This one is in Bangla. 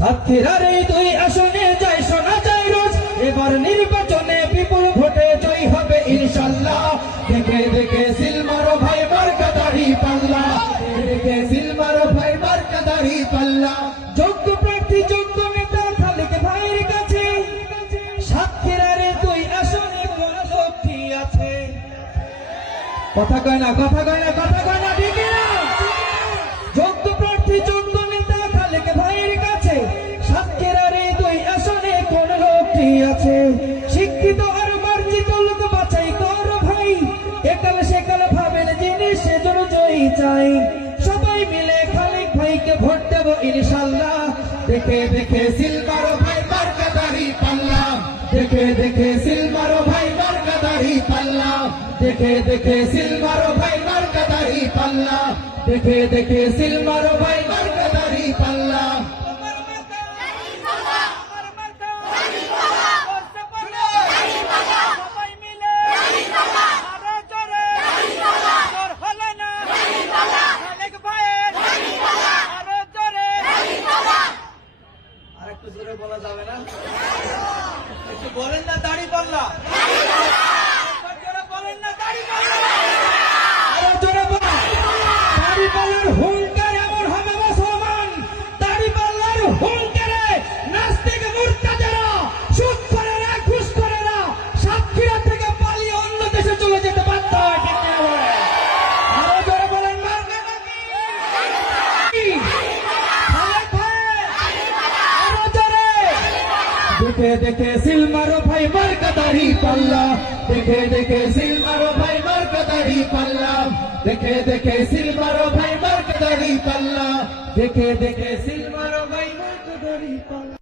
সাতক্ষীরার এই দুই আসনে যায় শোনা যায় রোজ, এবার নির্বাচনে বিপুল ভোটে জয়ী হবে ইনশাল্লাহ। দেখে দেখে সিলমারো ভাই মার্কাদারি পাল্লা, দেখে সিলমারো ভাই মার্কাদারি পাল্লা। যোগ্য প্রার্থী যোগ্য নেতা খালেক ভাইয়ের কাছে, সাতক্ষীরার এই দুই আসনে কোন লোকটি আছে? কথা কয় না, কথা কয় না, কথা কয় না, ঠিক না? যোগ্য প্রার্থী যোগ্য নেতা খালেক ভাইয়ের কাছে, সাতক্ষীরার এই দুই আসনে কোন লোকটি আছে? শিক্ষিত আর মার্জিত লোক বাছাই কর ভাই, একাল সেকাল ভাবেন জিনিস সেজন্য জয়ী চাই। সবাই মিলে খালেক ভাইকে ভোট দেব ইনশাল্লাহ। দেখে দেখে সিলমারো ভাই মার্কাদারি পাল্লা, দেখে দেখে সিলমারো ভাই মার্কাদারি পাল্লা, দেখে দেখে সিলমারো ভাই মার্কাদারি পাল্লা, দেখে দেখে সিলমারো ভাই মার্কাদারি পাল্লা। আরেকটু জোরে বলা যাবে না? একটু বলেন না দাড়ি পাল্লা, বলেন না দাড়ি পাল্লা, আরো জোরে বলেন। দাড়ি পাল্লার হুঙ্কার এমন হবে মুসলমান, দাড়ি পাল্লার হুঙ্কারে নাস্তিক মুরতাদেরা, সুদখোরেরা, ঘুষখোরেরা সাতক্ষীরা থেকে পালিয়ে অন্য দেশে চলে যেতে বাধ্য হয়, ঠিক না বলেন? আরো জোরে বলেন না। দেখে দেখে সিলমারো ভাই মার্কাদারি পাল্লা, দেখে দেখে সিলমারো ভাই মার্কাদারি পাল্লা, দেখে দেখে সিলমারো ভাই মার্কাদারি পাল্লা, দেখে দেখে সিলমারো ভাই মার্কাদারি পাল্লা।